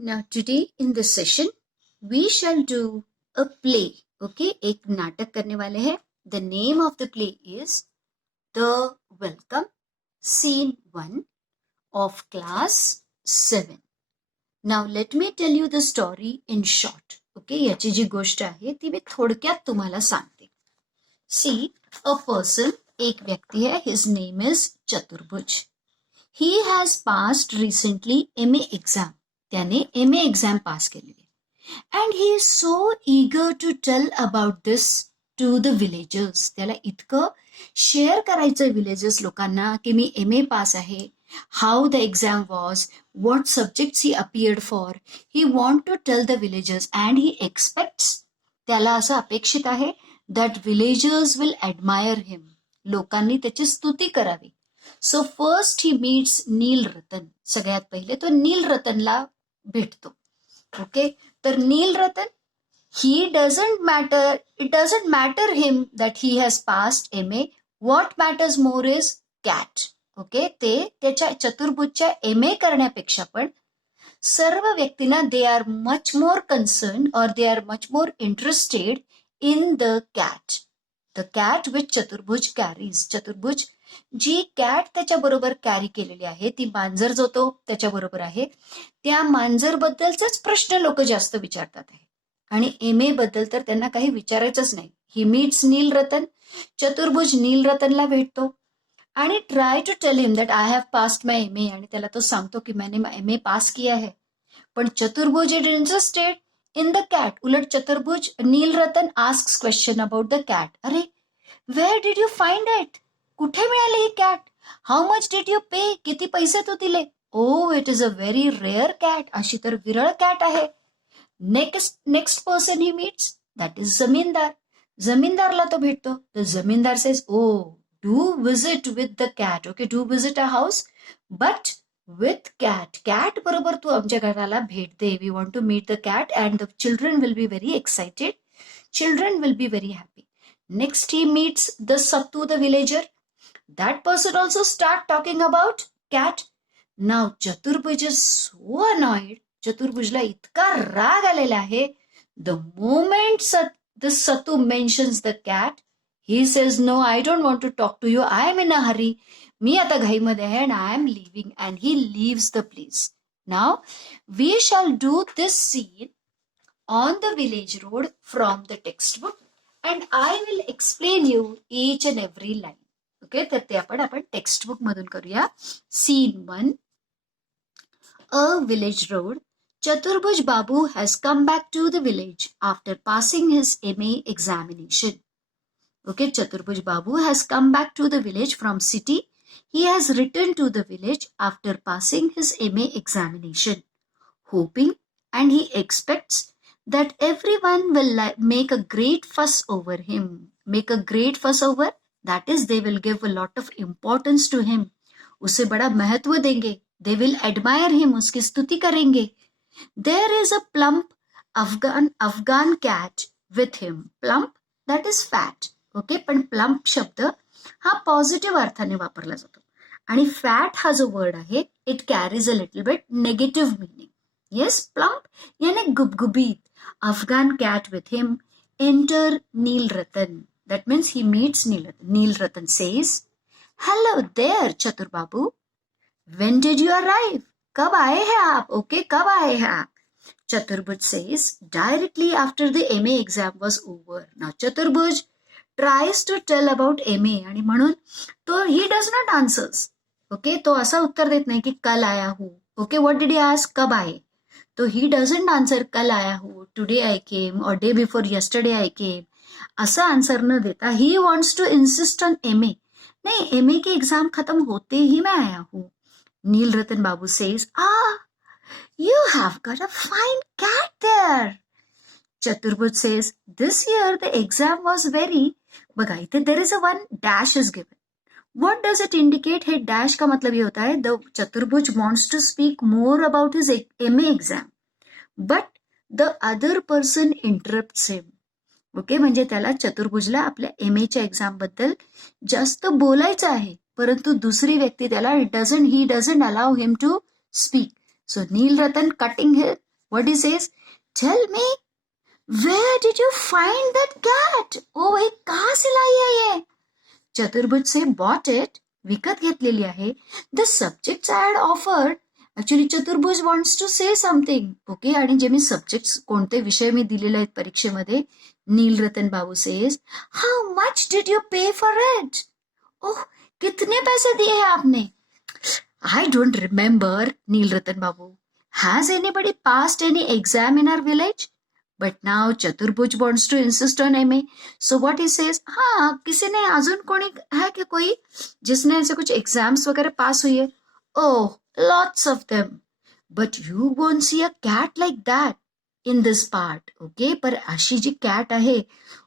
Now today in this session we shall do a play. Okay, एक नाटक करने वाले हैं. The name of the play is The Welcome, Scene 1 of Class 7. Now let me tell you the story in short. Okay, याची जी गोष्ट आहे ती मी थोडक्यात तुम्हाला सांगते. See, a person, एक व्यक्ती है, his name is चतुर्भुज. He has passed recently MA exam. त्याने MA exam पास केलेली. And he is so eager to tell about this to the villagers. त्याला इतकं शेअर करायचं विलेजर्स लोकांना की मी MA पास आहे. How the exam was, what subjects he appeared for. He want to tell the villagers and he expects, त्याला असं अपेक्षित आहे that villagers will admire him. लोकांनी त्याची स्तुती करावी. So first he meets Neel Ratan. सगळ्यात पहिले तो नील रतनला भेटतो. ओके, तर Neel Ratan it doesn't matter him that he has passed MA. What matters more is cat. Okay, ते त्याच्या चतुर्भुजच्या MA करण्यापेक्षा पण सर्व व्यक्तींना they are much more concern और they are much more interested in the cat. The cat which Chaturbhuj carries. चतुर्भुज जी कॅट त्याच्या बरोबर कॅरी केलेली आहे, ती मांजर जो तो त्याच्या बरोबर आहे, त्या मांजर बद्दलच प्रश्न लोक जास्त विचारतात आहे. आणि MA बद्दल तर त्यांना काही विचारायचंच नाही. He meets Neel Ratan. चतुर्भुज नील रतनला भेटतो आणि try to tell him that I have passed my MA. आणि त्याला तो सांगतो की मैंने MA पास किया है. पण Chaturbhuj is interested in the cat. उलट Chaturbhuj Neel Ratan asks question about the cat. अरे, where did you find it. कुठे मिळाली ही cat. How much did you pay. किती पैसे तू दिले. Oh, it is a very rare cat. अशी तर विरळ कॅट आहे. Next person he meets that is zamindar. जमीनदारला तो भेटतो. The zamindar says, oh, do visit with the cat. Okay, do visit a house but with cat. Cat बरोबर तू आमच्या घराला भेट दे. We want to meet the cat and the children will be very excited. Children will be very happy. Next he meets the Sattu the villager. That person also start talking about cat. Now Chaturbhuj is so annoyed. चतुर्भुजला इतका राग आलेला आहे. The moment the Sattu mentions the cat, he says, no, I don't want to talk to you. I am in a hurry. मी आता घाईमध्ये आहे and I am leaving. And he leaves the place. Now we shall do this scene on the village road from the textbook. And I will explain you each and every line. Okay, तर ते आपण टेक्स्टबुक मधून करूया. Scene 1. A village road. Chaturbhuj Babu has come back to the village after passing his MA examination. Okay, Chaturbhuj Babu has come back to the village from city. He has returned to the village after passing his MA examination, hoping and he expects that everyone will make a great fuss over him. Make a great fuss over, that is they will give a lot of importance to him. उसे बड़ा महत्व देंगे. They will admire him. उसकी स्तुति करेंगे. There is a plump Afghan cat with him. Plump, that is fat. Okay, पण plump शब्द हा पॉझिटिव्ह अर्थाने वापरला जातो. आणि फॅट हा जो वर्ड आहे, it carries a little bit negative meaning. Yes, plump याने गुबगुबीत. Afghan cat with him. Enter Neel Ratan. That means he meets Neel Ratan. Neel Ratan says, hello there, Chatur Babu. When did you arrive? कब आए हैं आप. Okay, कब आए हैं आप. Chaturbhuj says, directly after the MA exam was over. Now Chaturbhuj tries to tell about MA आणि म्हणून तो he does not answers. Okay, तो असा उत्तर देत नाही की कल आया हूँ. Okay, what did he ask? कब आए. तो ही डझंट आन्सर कल आया हूँ, today I came or day before yesterday I came, असा आंसर न देता he wants to insist on MA. नहीं, MA की एग्जाम खत्म होते ही मैं आया हूँ. Neel Ratan Babu says, you have got a fine cat there. Chaturbhuj says, this year the exam was very. बघा इथे there is a one dash is given. What does it indicate? हे डॅश का मतलब ये होता है द चतुर्भुज wants to speak more about his MA exam but the other person interrupts him. Okay, म्हणजे त्याला चतुर्भुजला आपल्या MAच्या एक्झाम बद्दल जास्त बोलायचं आहे, परंतु दुसरी व्यक्ती त्याला he doesn't allow him to speak. So Neel Ratan cutting What he says? Tell me, where did you find that cat? ओ भाई कहाँ से लाई है ये? चतुर्भुज से bought it, विकत घेतलेली आहे. The subjects I had offered. Actually Chaturbhuj wants to say something. Okay, आणि जे मी सब्जेक्ट कोणते विषय मी दिलेले आहेत परीक्षेमध्ये, Neelratan Babu says, how much did you pay for it? Oh, कितने पैसे दिए हैं आपने? I don't remember, Neelratan Babu. Has anybody passed any exam in our village? But now Chaturbhuj wants to insist on MA. So what he says, हाँ किसी ने अजून कोणी है क्या कोई जिसने ऐसे कुछ एग्जाम्स वगैरह पास हुई है? Oh, lots of them. But you won't see a cat like that in this part. Okay, पर अशी जी कैट आहे,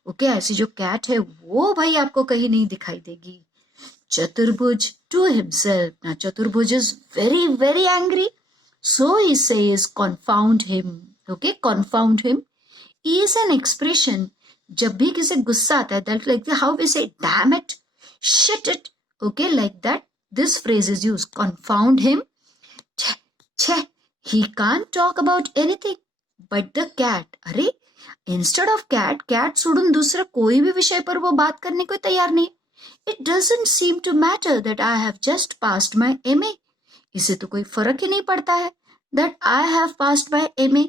ओके, ऐसी जो कैट है वो भाई आपको कहीं नहीं दिखाई देगी. Chaturbhuj to himself. Now Chaturbhuj is very, very angry. So he says, confound him. Okay, confound him is an expression. जब भी किसी गुस्सा आता है, that like how we say, damn it, shit it. Okay, like that. This phrase is used. Confound him. Cheh, he can't talk about anything but the cat. अरे, instead of cat, cat सोडून दूसरा कोई भी विषय पर वो बात करने को तैयार नहीं. It doesn't seem to matter that I have just passed my MA. इसे तो कोई फर्क ही नहीं पड़ता है that I have passed my MA.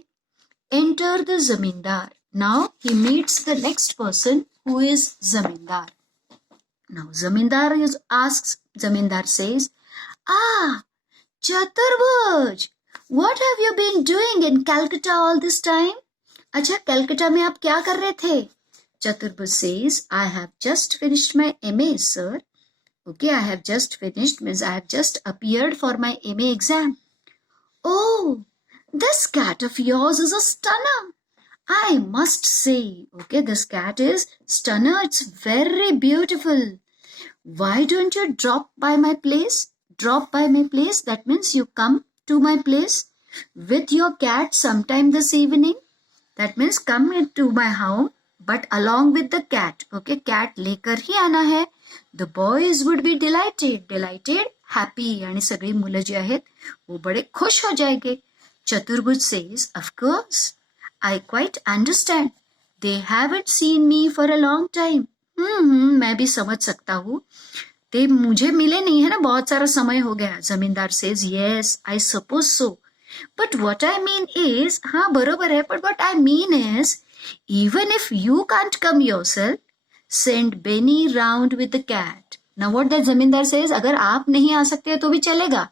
Enter the zamindar. Now he meets the next person who is zamindar. Now zamindar zamindar says, Ah, Chaturbhuj, what have you been doing in Calcutta all this time? अच्छा, कलकत्ता में आप क्या कर रहे थे? Chaturbhuj says, I have just finished my MA, sir. Okay, I have just finished means I have just appeared for my MA exam. Oh, this cat of yours is a stunner. I must say, okay, this cat is stunner. It's very beautiful. Why don't you drop by my place? Drop by my place. That means you come to my place with your cat sometime this evening. That means come into my home. But along with the cat, okay, cat लेकर ही आना है. The boys would be delighted, happy, आणि सगळी मुलं जी आहेत वो बड़े खुश हो जाएंगे. Chaturbhuj says, of course, I quite understand. They haven't seen me for a long time. मैं भी समझ सकता हूँ. ते मुझे मिले नहीं है ना, बहुत सारा समय हो गया. जमींदार says, yes, I suppose so. But what I mean is, हाँ बरोबर है, but what I mean is, even if you can't come yourself, send Benny round with the cat. Now what that जमींदार says, अगर आप नहीं आ सकते तो भी चलेगा,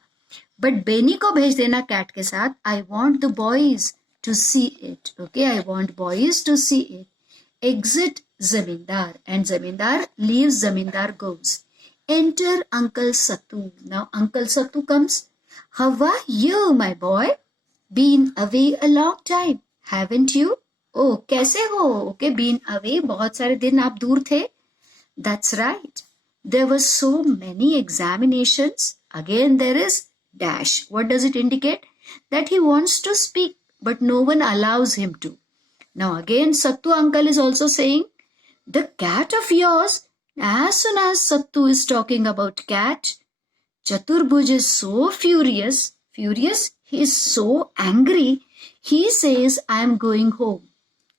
but Benny को भेज देना cat के साथ. I want the boys to see it. Okay, I want boys to see it. Exit zamindar, and zamindar leaves, zamindar goes. Enter Uncle Sattu. Now Uncle Sattu comes. How are you, my boy? Been away a long time, haven't you? Oh, कैसे हो? Okay, been away, बहुत सारे दिन आप दूर थे. That's right. There were so many examinations. Again, there is dash. What does it indicate? That he wants to speak, but no one allows him to. Now again, Sattu uncle is also saying, the cat of yours. As soon as Sattu is talking about cat, Chaturbhuj is so furious, he is so angry, he says, I am going home.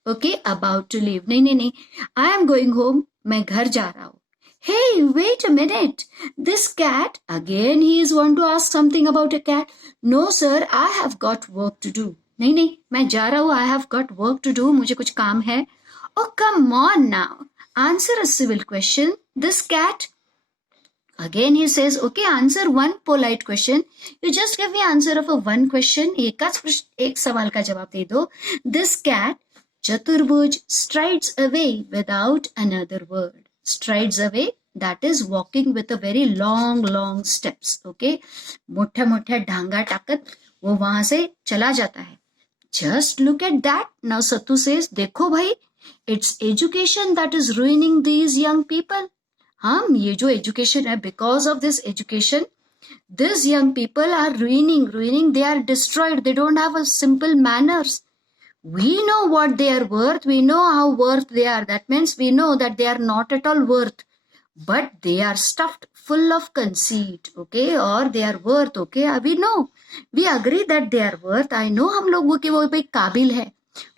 Okay, about to leave. नहीं, I am going home, मैं घर जा रहा हूँ. Hey, wait a minute. This cat, again he is want to ask something about a cat. No sir, I have got work to do. नहीं, मैं जा रहा हूँ, I have got work to do, मुझे कुछ काम है. Oh, come on now. Answer a civil question. This cat. Again he says, okay, answer one polite question. You just give me answer of a one question. एक सवाल का जवाब दे दो. This cat, Chaturbhuj, strides away without another word. Strides away, that is walking with a very long steps. Okay, मोठ्या ढांगा टाकत वो वहां से चला जाता है. Just look at that. Now Sattu says, देखो भाई, it's education that is ruining these young people. हाँ, ये जो education है, because of this education, these young people are ruining, they are destroyed, they don't have a simple manners. We know what they are worth, we know how worth they are. That means we know that they are not at all worth, but they are stuffed full of conceit, okay, or they are worth, okay, we know. We agree that they are worth, I know हम लोग वो कि वो भाई काबिल है,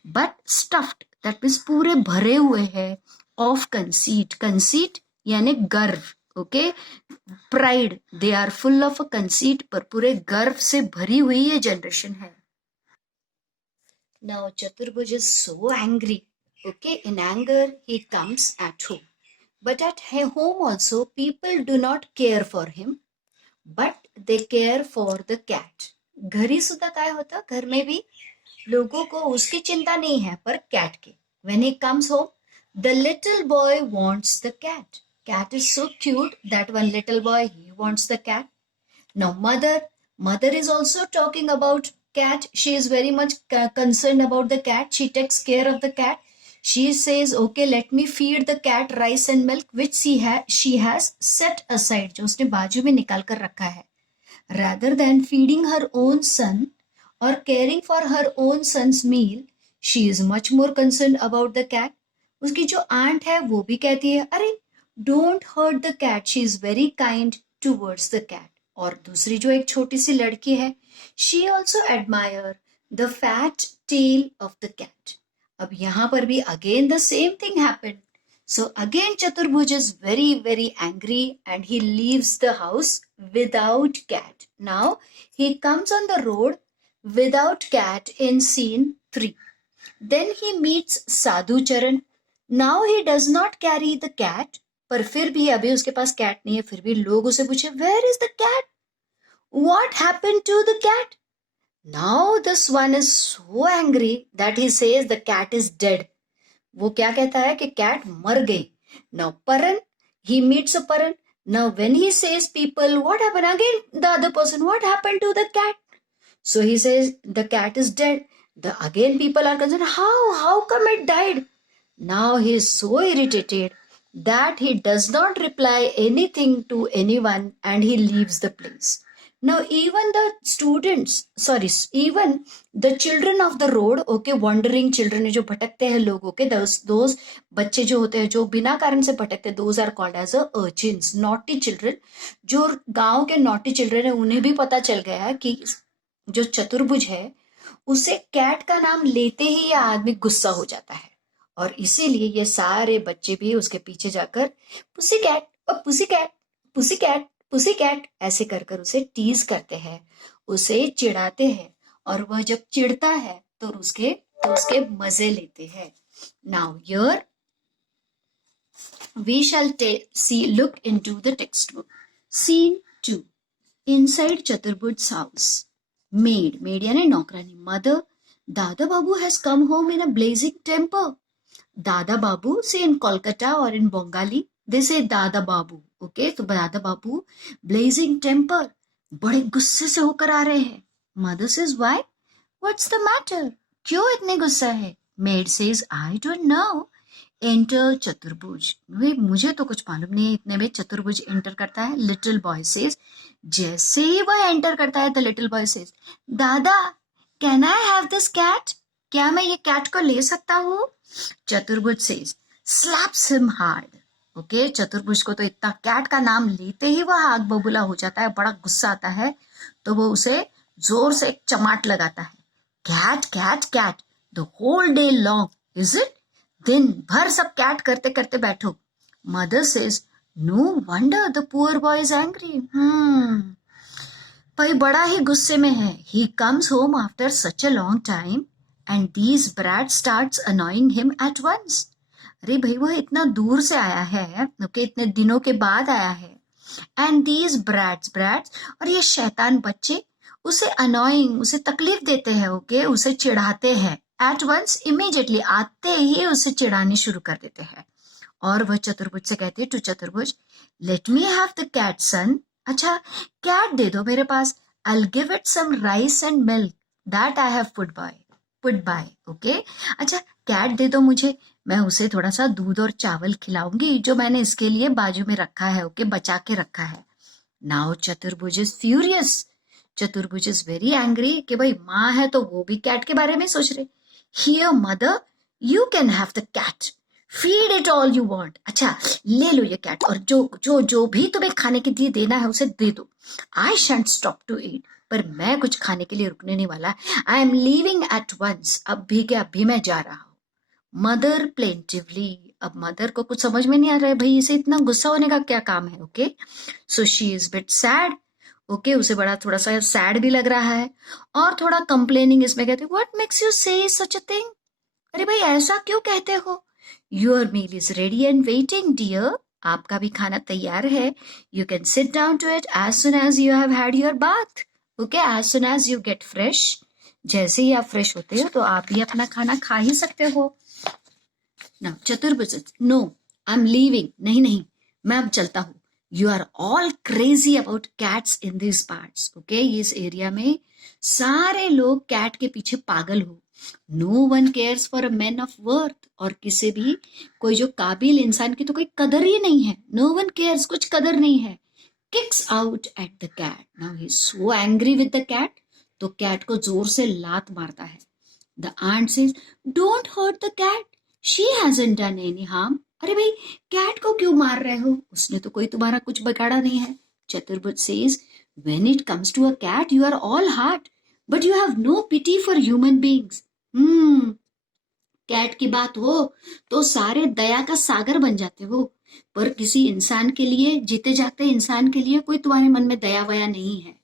but stuffed that means पूरे भरे हुए हैं ऑफ कंसीट, कंसीट यानी गर्व, okay, pride, they are full of a conceit, पर पूरे गर्व से भरी हुई ये जनरेशन है. Now Chaturbhuj is so angry. Okay, in anger he comes at home. But at home also people do not care for him, but they care for the cat. घरी सुद्धा काय होतं, घर में भी लोगों को उसकी चिंता नहीं है पर कैट की. When he comes home, the little boy wants the cat. Cat is so cute that one little boy he wants the cat. Now mother is also talking about cat. She is very much concerned about the cat. She takes care of the cat. She says, okay, let me feed the cat rice and milk, which she has set aside, जो उसने बाजू में निकाल कर रखा है. Rather than feeding her own son or caring for her own son's meal, she is much more concerned about the cat. उसकी जो आंट है वो भी कहती है, अरे don't hurt the cat, she is very kind towards the cat. और दूसरी जो एक छोटी सी लड़की है, she also admire the fat tail of the cat. अब यहाँ पर भी again the same thing happened. So again Chaturbhuj is very very angry and he leaves the house without cat. Now he comes on the road without cat in scene 3. Then he meets Sadhu Charan. Now he does not carry the cat, पर फिर भी अभी उसके पास कैट नहीं है, फिर भी लोग उसे पूछे, where is the cat? What happened to the cat? Now this one is so angry that he says the cat is dead. वो क्या कहता है कि कैट मर गई. Now Paran, he meets a Paran. Now when he says people, what happened? Again the other person, what happened to the cat? So he says the cat is dead. Again people are concerned, how come it died? Now he is so irritated that he does not reply anything to anyone and he leaves the place. Now even the even the children of the road, okay, wandering children जो भटकते हैं लोग, okay, those बच्चे जो होते हैं जो बिना कारण से भटकते हैं, those are called as a urchins, naughty children. जो गांव के naughty children है उन्हें भी पता चल गया है कि जो चतुर्भुज है उसे कैट का नाम लेते ही यह आदमी गुस्सा हो जाता है, और इसीलिए ये सारे बच्चे भी उसके पीछे जाकर पुसी कैट और pussy cat, pussy cat, pussy cat ऐसे कर कर उसे टीज करते हैं, उसे चिढ़ाते हैं, और वह जब चिढ़ता है तो उसके मजे लेते हैं. Now here we shall look into the textbook. Scene 2. Inside Chaturbhuj's house. Maid यानी नौकरानी. Mother, Dada Babu has come home in a blazing temper. Dada Babu, say in Kolkata or in Bengali, they say Dada Babu. Okay, तो Dada Babu, blazing temper, बड़े गुस्से से होकर आ रहे हैं. Mother says, why? What's the matter? क्यों इतने गुस्सा है? Maid says, I don't know. Enter चतुर्भुज. मुझे तो कुछ मालूम नहीं है. इतने में चतुर्भुज एंटर करता है. Little boy says, जैसे ही वह एंटर करता है, the little boy says, दादा, can I have this cat? क्या मैं ये कैट को ले सकता हूँ? चतुर्भुज says, slaps him hard. Okay, चतुर्भुज को तो इतना कैट का नाम लेते ही वह आग बबूला हो जाता है, बड़ा गुस्सा आता है, तो वो उसे जोर से एक चमाट लगाता है. Cat cat cat the whole day long, is it? दिन भर सब कैट करते करते बैठो. Mother says, no wonder the poor boy is angry. भाई बड़ा ही गुस्से में है. He comes home after such a long time and these brat starts annoying him at once. अरे भाई वह इतना दूर से आया है, ओके, इतने दिनों के बाद आया है. एंड दीज ब्रैट्स और ये शैतान बच्चे उसे अनॉइंग, उसे तकलीफ देते हैं, ओके, उसे चिढ़ाते हैं. एट वंस, इमीडिएटली, आते ही उसे चिढ़ाने शुरू कर देते हैं. और वह चतुर्भुज से कहते हैं to Chaturbhuj, let me have the cat son. अच्छा, कैट दे दो मेरे पास. I will give it some rice and milk that I have put by. Okay, अच्छा कैट दे दो मुझे, मैं उसे थोड़ा सा दूध और चावल खिलाऊंगी जो मैंने इसके लिए बाजू में रखा है, ओके, बचा के रखा है. नाउ चतुर्भुज इज फ्यूरियस. चतुर्भुज इज वेरी एंग्री कि भाई माँ है तो वो भी कैट के बारे में सोच रहे. Here mother, you can have the cat, feed it all you want. अच्छा ले लो ये कैट, और जो जो जो भी तुम्हें खाने के लिए देना है उसे दे दो. आई शैंट स्टॉप टू ईट, पर मैं कुछ खाने के लिए रुकने नहीं वाला. I am leaving at once. अब भी क्या, अभी मैं जा रहा हूँ. Mother plaintively. अब मदर को कुछ समझ में नहीं आ रहा है, भाई इसे इतना गुस्सा होने का क्या काम है. Okay, so she is bit sad. Okay, उसे बड़ा थोड़ा सा सैड भी लग रहा है और थोड़ा कंप्लेनिंग इसमें कहते, व्हाट मेक्स यू से सच अ थिंग. अरे भाई ऐसा क्यों कहते हो. Your meal is ready and waiting dear. आपका भी खाना तैयार है. You can sit down to it as soon as you have had your bath. Okay, as soon as you get fresh. जैसे ही आप फ्रेश होते हो तो आप भी अपना खाना खा ही सकते हो. नाउ चतुर्भुज, नो आई एम लीविंग. नहीं नहीं, मैं अब चलता हूँ. You are all crazy about cats in this parts. Okay, इस एरिया में सारे लोग कैट के पीछे पागल हो. No one cares for a man of worth. और किसी भी कोई जो काबिल इंसान की तो कोई कदर ही नहीं है. नो वन केयर्स, कुछ कदर नहीं है. Kicks out at the cat. Now he is so angry with the cat. तो कैट को जोर से लात मारता है. The aunt says, don't hurt the cat, she hasn't done any harm. अरे भाई कैट को क्यों मार रहे हो, उसने तो कोई तुम्हारा कुछ बिगाड़ा नहीं है. चतुर्भुज says, when it comes to a cat you are all heart but you have no pity for human beings. Cat की बात हो तो सारे दया का सागर बन जाते हो, पर किसी इंसान के लिए, जीते जाते इंसान के लिए कोई तुम्हारे मन में दया वया नहीं है.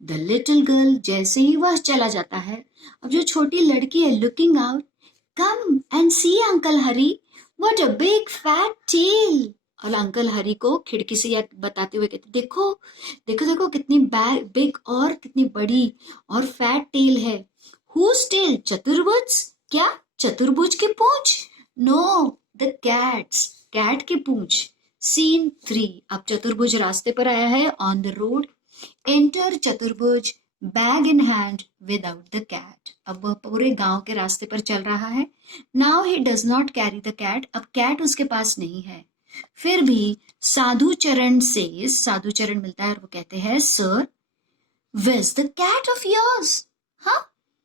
द लिटिल गर्ल, जैसे ही वह चला जाता है, अब जो छोटी लड़की है, looking out, come and see uncle Hari, what a big fat tail. और अंकल हरी को खिड़की से बताते हुए कहते, देखो देखो देखो कितनी बिग और कितनी बड़ी और फैट टेल है. हुज टेल, चतुर्भुज. क्या, चतुर्भुज की पूंछ. नो, द कैट्स, कैट की पूंछ. सीन 3. अब चतुर्भुज रास्ते पर आया है, on the road. Enter Chaturbhuj, bag in hand, without the cat. अब वह पूरे गांव के रास्ते पर चल रहा है. Now he does not carry the cat. अब कैट उसके पास नहीं है. फिर भी साधु चरण से, साधु चरण मिलता है और वो कहते हैं, sir where's the cat of yours. हाँ,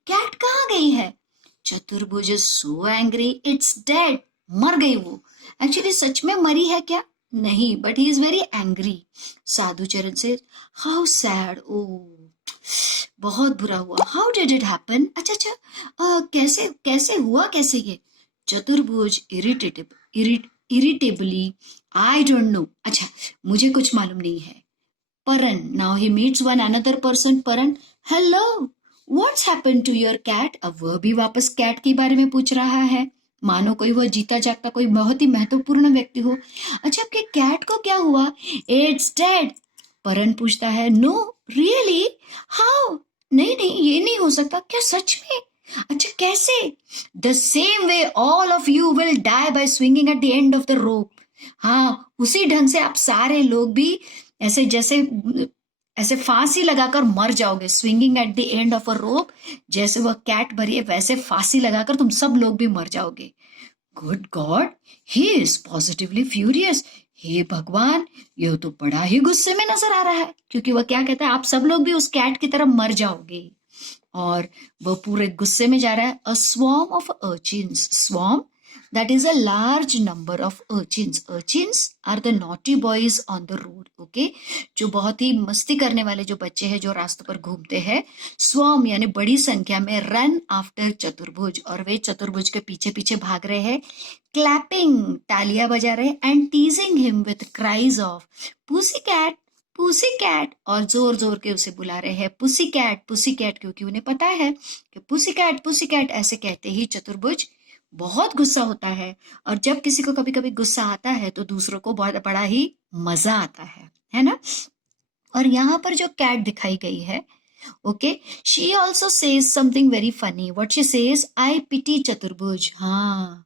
कैट कहाँ गई है. Chaturbhuj is so angry, it's dead. मर गई वो. एक्चुअली सच में मरी है क्या, नहीं, but he is very angry. Sadhu Charan से, हाउ सैड. ओ, बहुत बुरा हुआ. How did it happen. अच्छा अच्छा, कैसे कैसे हुआ, कैसे ये. चतुर्भुज इरिटेबली, आई डोंट नो. अच्छा, मुझे कुछ मालूम नहीं है. Paran, now he meets one another person. Paran, hello, what's happened to your cat. अब वह भी वापस कैट के बारे में पूछ रहा है, मानो कोई वह जीता जागता कोई बहुत ही महत्वपूर्ण व्यक्ति हो. अच्छा, आपके कैट को क्या हुआ. It's dead. परन पूछता है, नो रियली, हाउ. नहीं नहीं, ये नहीं हो सकता. क्या, सच में. अच्छा, कैसे. The same way all of you will die by swinging at the end of the rope. हाँ, उसी ढंग से आप सारे लोग भी ऐसे जैसे ऐसे फांसी लगाकर मर जाओगे. Swinging at the end of a rope, जैसे वह कैट भरी है वैसे फांसी लगाकर तुम सब लोग भी मर जाओगे. Good god, he is positively furious. हे भगवान, यह तो बड़ा ही गुस्से में नजर आ रहा है, क्योंकि वह क्या कहता है, आप सब लोग भी उस कैट की तरह मर जाओगे. और वह पूरे गुस्से में जा रहा है. A swarm of urchins. Swarm, that is a large number of urchins. Urchins are the naughty boys on the road. Okay, जो बहुत ही मस्ती करने वाले जो बच्चे हैं जो रास्तों पर घूमते हैं. Swarm यानी बड़ी संख्या में. Run after चतुर्भुज, और वे चतुर्भुज के पीछे पीछे भाग रहे हैं. Clapping, तालियां बजा रहे हैं. And teasing him with cries of pussy cat, pussy cat, और जोर जोर के उसे बुला रहे हैं पुसी कैट पुसी कैट, क्योंकि उन्हें पता है कि पुसी कैट ऐसे कहते ही चतुर्भुज बहुत गुस्सा होता है. और जब किसी को कभी कभी गुस्सा आता है तो दूसरों को बहुत बड़ा ही मजा आता है ना. और यहाँ पर जो कैट दिखाई गई है, okay, she also says something very funny. What she says, I pity Chaturbhuj. हाँ,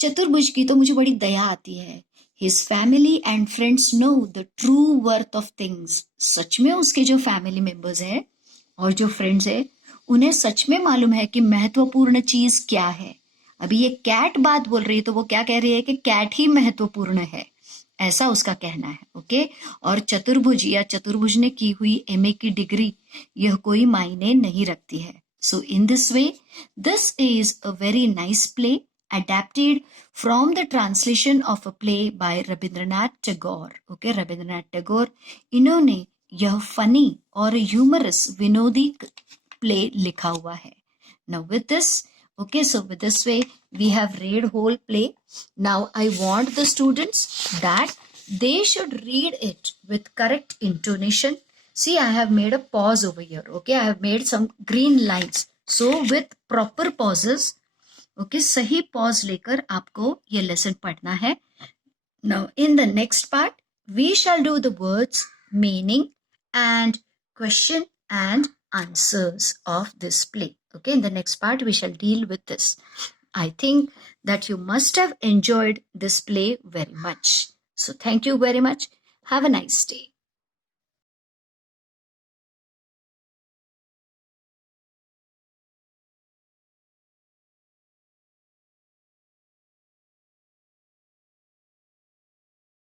चतुर्भुज की तो मुझे बड़ी दया आती है. His family and friends know the true worth of things. सच में उसके जो फैमिली मेंबर्स हैं और जो फ्रेंड्स हैं, उन्हें सच में मालूम है कि महत्वपूर्ण चीज क्या है. अभी ये कैट बात बोल रही है तो वो क्या कह रही है कि कैट ही महत्वपूर्ण है, ऐसा उसका कहना है. ओके, और चतुर्भुज या चतुर्भुज ने की हुई एमए की डिग्री, यह कोई मायने नहीं रखती है. So in this way, this is a very nice play adapted from the translation of a play by Rabindranath Tagore. Okay, Rabindranath Tagore, इन्होंने यह फनी और ह्यूमरस विनोदी प्ले लिखा हुआ है. Now with this, okay, so with this way we have read whole play. Now I want the students that they should read it with correct intonation. See, I have made a pause over here. Okay, I have made some green lines. So with proper pauses, okay, सही pause लेकर आपको ये lesson पढ़ना है. Now in the next part, we shall do the words, meaning and question and answers of this play. Okay, in the next part we shall deal with this. I think that you must have enjoyed this play very much. So thank you very much. Have a nice day.